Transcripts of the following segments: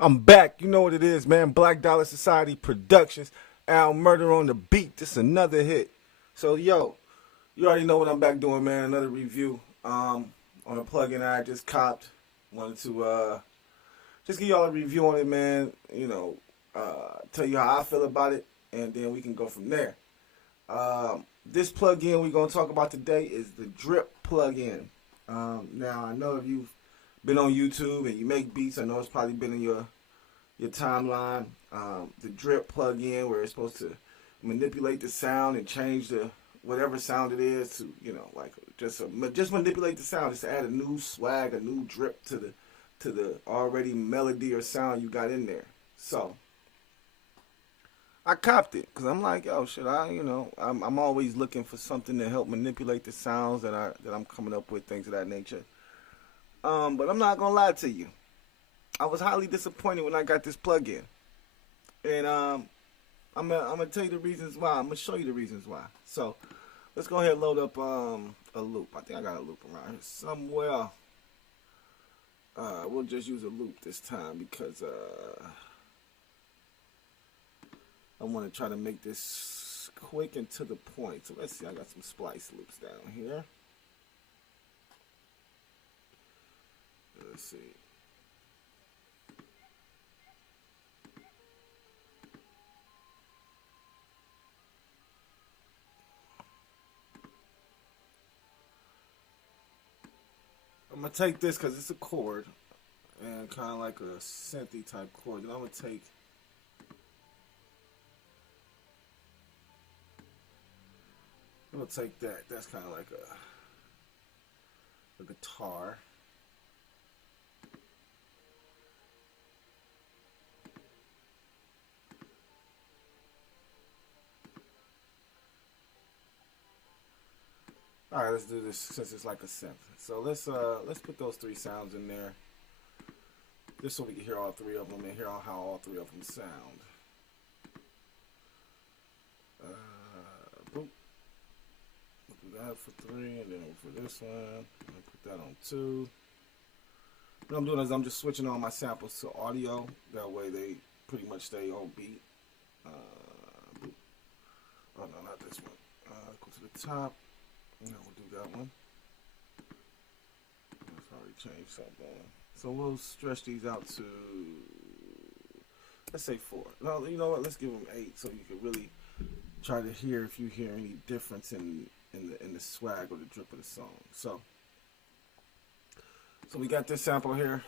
I'm back. You know what it is, man. Black Dollar Society Productions. Al Murder on the beat. This another hit. So, yo, you already know what I'm back doing, man. Another review on a plugin I just copped. Wanted to just give y'all a review on it, man. Tell you how I feel about it, and then we can go from there. This plugin we're gonna talk about today is the Drip plugin. Now I know if you've been on YouTube and you make beats, I know it's probably been in your timeline. The Drip plugin, where it's supposed to manipulate the sound and change the whatever sound it is to, like just manipulate the sound, just to add a new swag, a new drip to the already melody or sound you got in there. So I copped it because I'm like, yo, I'm always looking for something to help manipulate the sounds that I'm coming up with, things of that nature. But I'm not gonna lie to you, I was highly disappointed when I got this plugin, and I'm gonna tell you the reasons why. I'm gonna show you the reasons why. So let's go ahead and load up a loop. I think I got a loop around here somewhere. We'll just use a loop this time because I want to try to make this quick and to the point. So let's see, I got some splice loops down here. Let's see. I'm going to take this because it's a chord and kind of like a synthy type chord. Then I'm going to take that. That's kind of like a guitar. All right, let's do this since it's like a synth. So let's put those three sounds in there, just so we can hear all three of them and hear how all three of them sound. Boop. We'll do that for 3, and then for this one, I'll put that on 2. What I'm doing is I'm just switching all my samples to audio. That way they pretty much stay on beat. Boop. Oh no, not this one. Go to the top. No, we'll do that one. Let's already change something. So we'll stretch these out to, let's say 4. No, you know what? Let's give them 8 so you can really try to hear if you hear any difference in the swag or the drip of the song. So we got this sample here.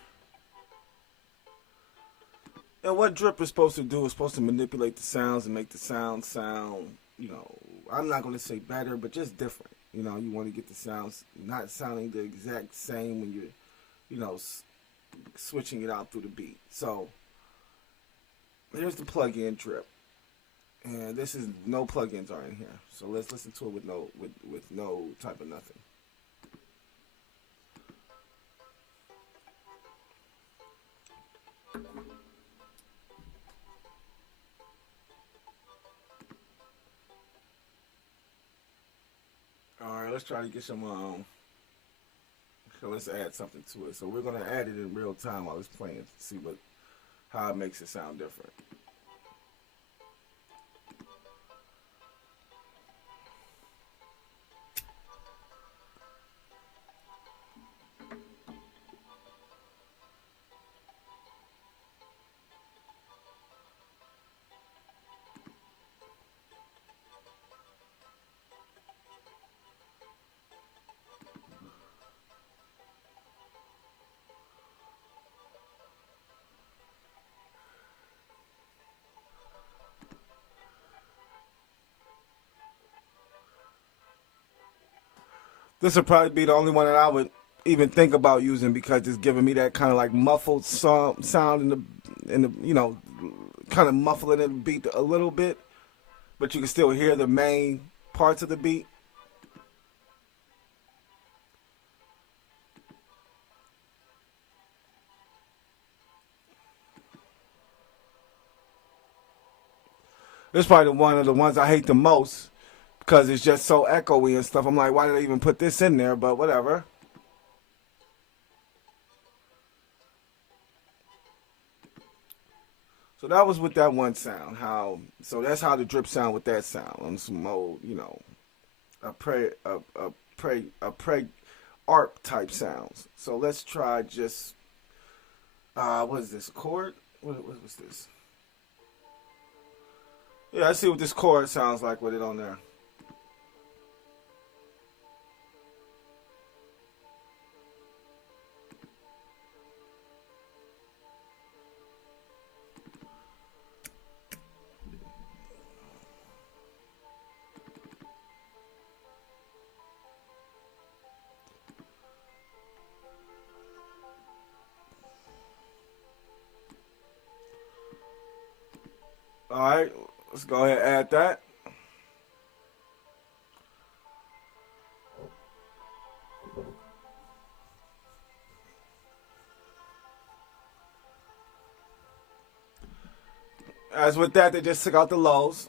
And what drip is supposed to do is supposed to manipulate the sounds and make the sound, I'm not going to say better, but just different. You want to get the sounds not sounding the exact same when you're, switching it out through the beat. So here's the plug-in Drip, and this is no plugins are in here. So let's listen to it with no type of nothing. Alright, let's try to get some, so let's add something to it. So we're going to add it in real time while it's playing to see how it makes it sound different. This would probably be the only one that I would even think about using because it's giving me that kind of like muffled sound in the kind of muffling the beat a little bit, but you can still hear the main parts of the beat. This is probably one of the ones I hate the most because it's just so echoey and stuff. I'm like, why did they even put this in there? But whatever. So that was with that one sound. So that's how the drip sound with that sound on some old, a ARP type sounds. So let's try just what is this chord? What was this? Yeah, I see what this chord sounds like with it on there. All right, let's go ahead and add that. As with that, they just took out the lows.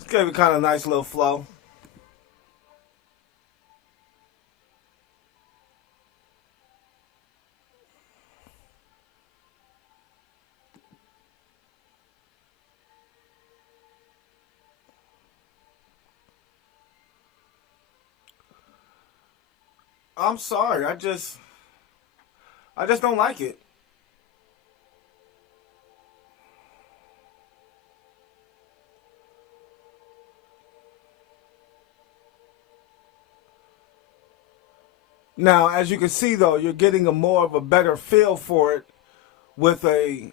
It's gave it kind of a nice little flow. I'm sorry, I just don't like it. Now, as you can see though, you're getting a more of a better feel for it with a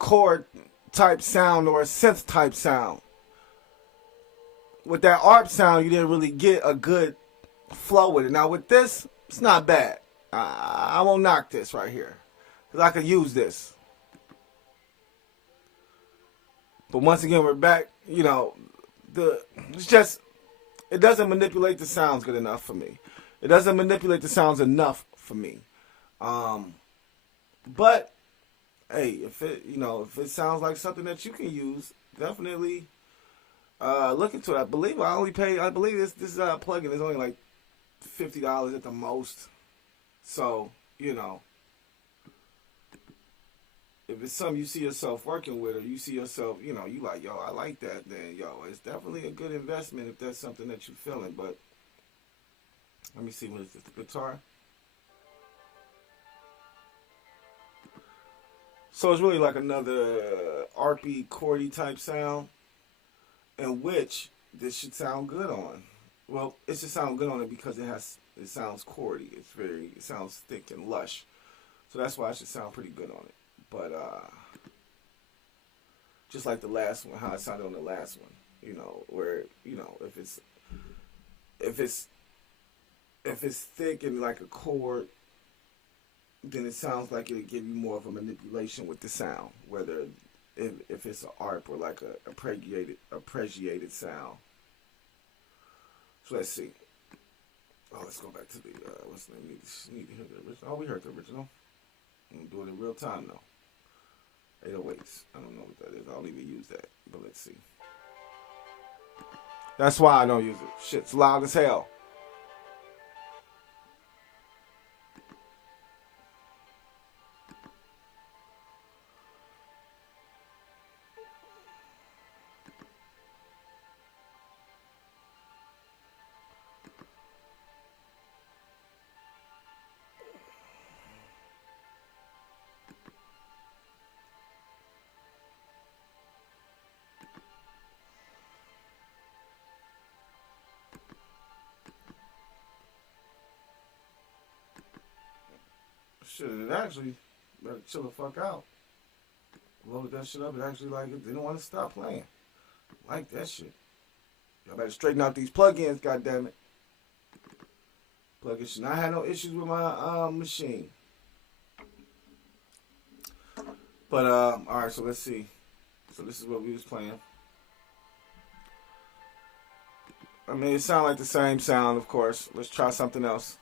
chord type sound or a synth type sound. With that ARP sound, you didn't really get a good flow with it. Now with this, it's not bad. I won't knock this right here because I could use this. But once again, we're back. It's just it doesn't manipulate the sounds good enough for me. It doesn't manipulate the sounds enough for me. But hey, if it sounds like something that you can use, definitely look into it. I believe this plugin is only like $50 at the most. So if it's something you see yourself working with, or you see yourself, you like, yo, I like that, then it's definitely a good investment if that's something that you're feeling. But let me see, what is this? The guitar. So it's really like another arpy, chordy type sound, in which this should sound good on. Well, it should sound good on it because it sounds chordy. It sounds thick and lush. So that's why it should sound pretty good on it. But just like the last one, how it sounded on the last one, where if it's thick and like a chord, then it sounds like it'll give you more of a manipulation with the sound, whether if it's an ARP or like a arpeggiated sound. So let's see. Oh, let's go back to the what's the name? Need to hear the original. Oh, we heard the original. I'm doing it in real time though. 808s. I don't know what that is. I don't even use that. But let's see. That's why I don't use it. Shit's loud as hell. Shit, it actually better chill the fuck out. Loaded that shit up. It actually like it didn't want to stop playing. Like that shit. Y'all better straighten out these plugins, goddammit. Plugins should not have no issues with my machine. But all right, so let's see. So this is what we was playing. I mean, it sounds like the same sound, of course. Let's try something else.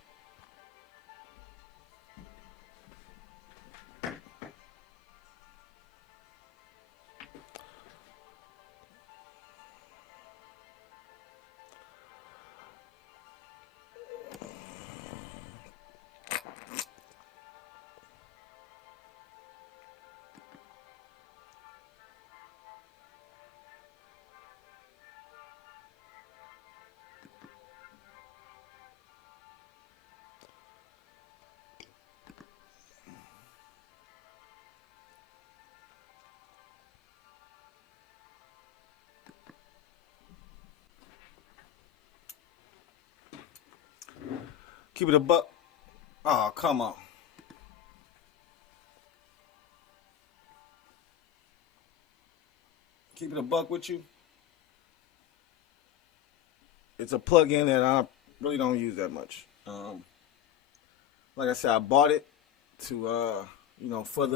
Keep it a buck. Oh, come on. Keep it a buck with you. It's a plug-in that I really don't use that much. Like I said, I bought it to for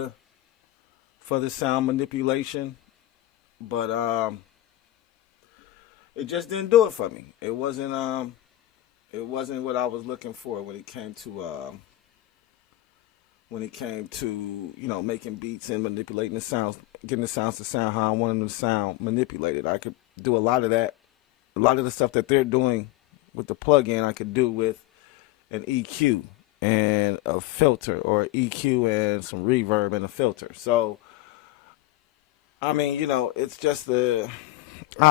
the sound manipulation, but it just didn't do it for me. It wasn't what I was looking for when it came to making beats and manipulating the sounds, getting the sounds to sound how I wanted them to sound manipulated. I could do a lot of that. A lot of the stuff that they're doing with the plug-in, I could do with an EQ and a filter, or EQ and some reverb and a filter. So, I mean, it's just I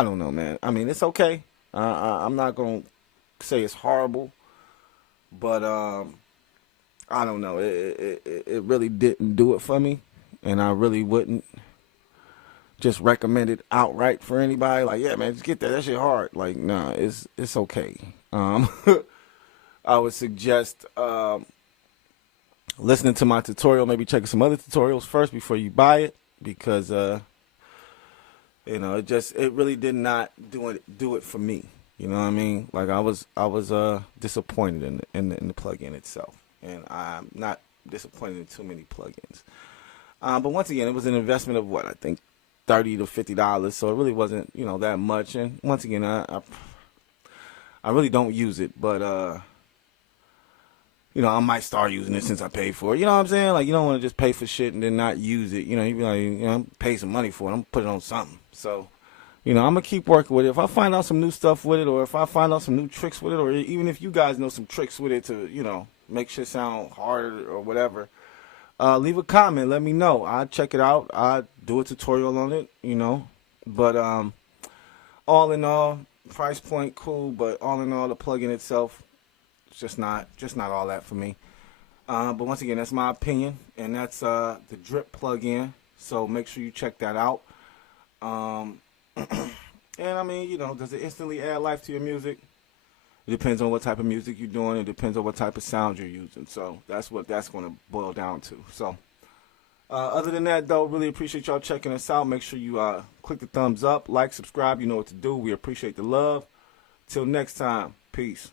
don't know, man. I mean, it's okay. I'm not going to say it's horrible, but I don't know. It really didn't do it for me, and I really wouldn't just recommend it outright for anybody. Like, yeah, man, just get that. That shit hard. Like, nah, it's okay. I would suggest listening to my tutorial, maybe checking some other tutorials first before you buy it, because it really did not do it for me. You know what I mean? Like, I was disappointed in the plugin itself, and I'm not disappointed in too many plugins. But once again, it was an investment of what I think $30 to $50, so it really wasn't that much. And once again, I really don't use it, but I might start using it since I paid for it. You know what I'm saying? Like, you don't want to just pay for shit and then not use it. You be like, pay some money for it. I'm put it on something. So, I'm gonna keep working with it. If I find out some new stuff with it, or if I find out some new tricks with it, or even if you guys know some tricks with it to make shit sound harder or whatever, leave a comment. Let me know. I'll check it out. I'll do a tutorial on it. But all in all, price point cool. But all in all, the plugin itself, it's just not all that for me. But once again, that's my opinion, and that's the Drip plugin. So make sure you check that out. And I mean, does it instantly add life to your music? It depends on what type of music you're doing. It depends on what type of sound you're using. So that's what that's going to boil down to. So other than that, though, really appreciate y'all checking us out. Make sure you click the thumbs up, like, subscribe. You know what to do. We appreciate the love. Till next time, peace.